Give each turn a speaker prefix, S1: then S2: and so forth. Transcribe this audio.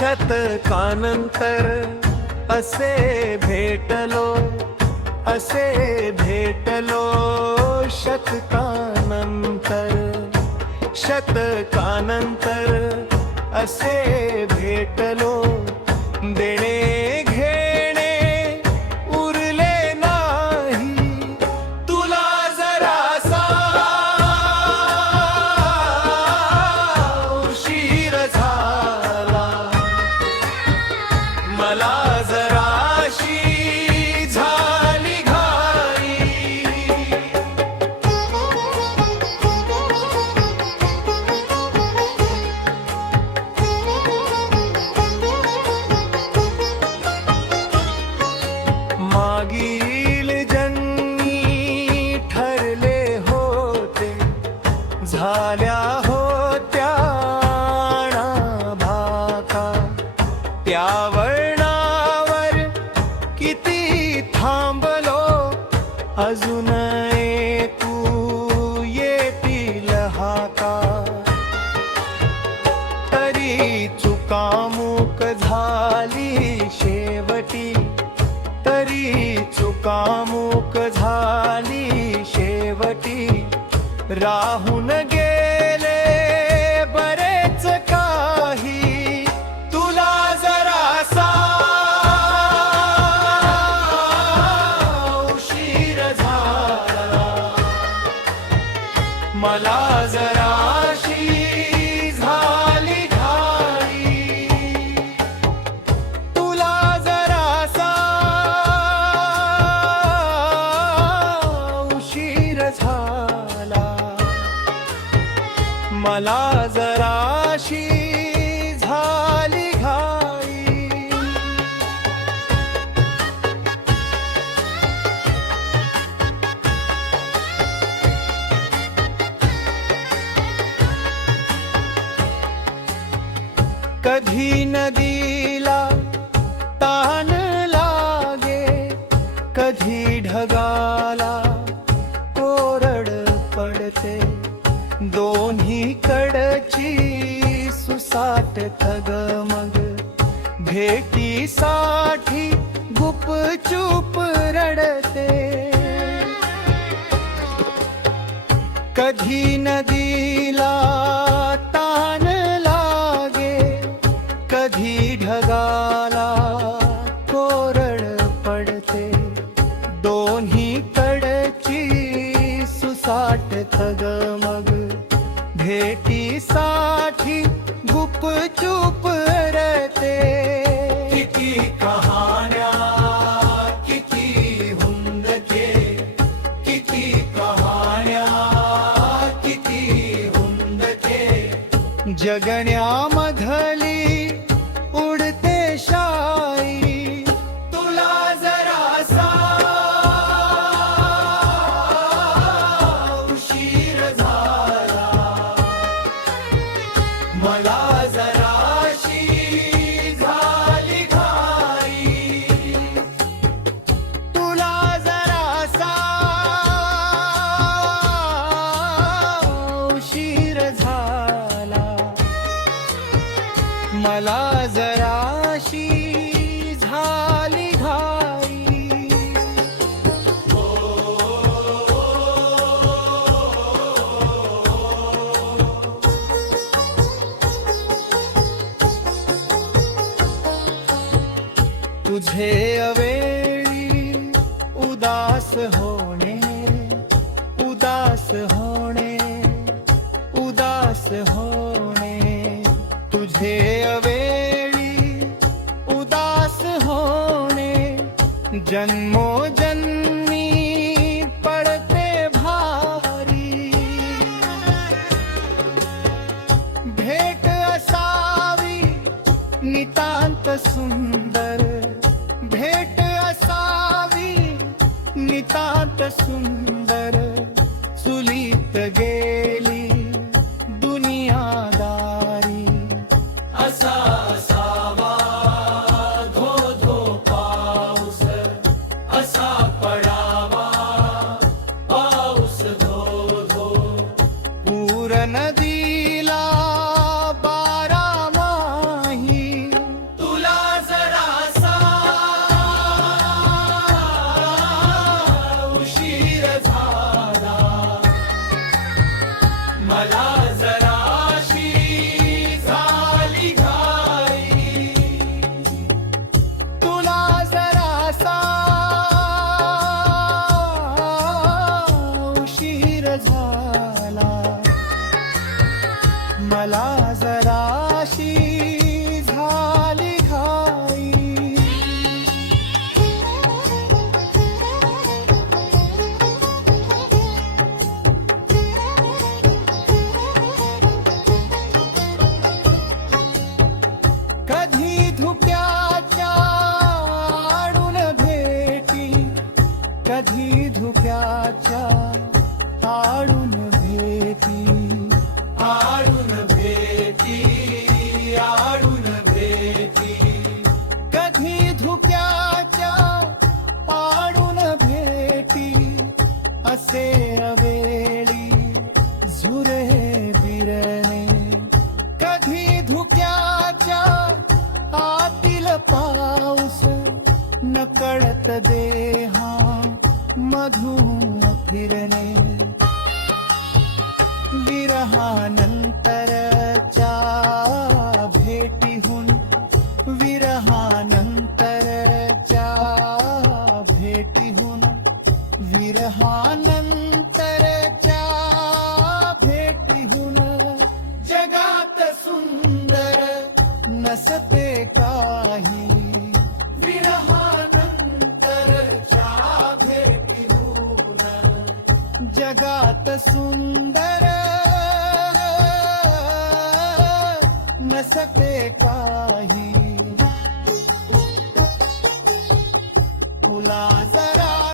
S1: शतकानंतर असे भेटलो असे भेटलो शतकानंतर शतकानंतर असे भेटलो. किती थांबलो? अजून तू येतील हाका तरी चुकामुक झाली शेवटी. तरी चुकामुक झाली शेवटी. राहून गे मला जराशी झाली घाई तुला जरासा उशीर झाला. मला गुपचूप रडते। कधी नदीला तान लागे कधी ढगाला कोरड पडते। दोन्ही कडची सुसाट थग मग ಜಗಣ್ಯಾ मला जराशी झाली घाई तुझे अवेळी उदास होणे जन्मो जन्मी पडते भारी। भेट असावी नितांत सुंदर। भेट असावी नितांत सुंदर। मला जराशी झाली घाई. कधी धुक्याच्या आडून भेटी कधी धुक्याच्या आडून भेटी. आडून भेटी भेटी आडून भेटी. कधी धुक्याच्या पाडून भेटी असे अवेळी झुरे बिरणे. कधी धुक्याच्या आतील पाऊस
S2: नकळत देहा मधून फिरणे. विरहानन्तर विरहानंतरच्या भेटीहून विरहानंतरच्या भेटीहून विरहानंतरच्या भेटीहून जगात सुंदर नसते काही. विरहानंतरच्या भेटीहून जगात सुंदर नसते काही. तुला जरा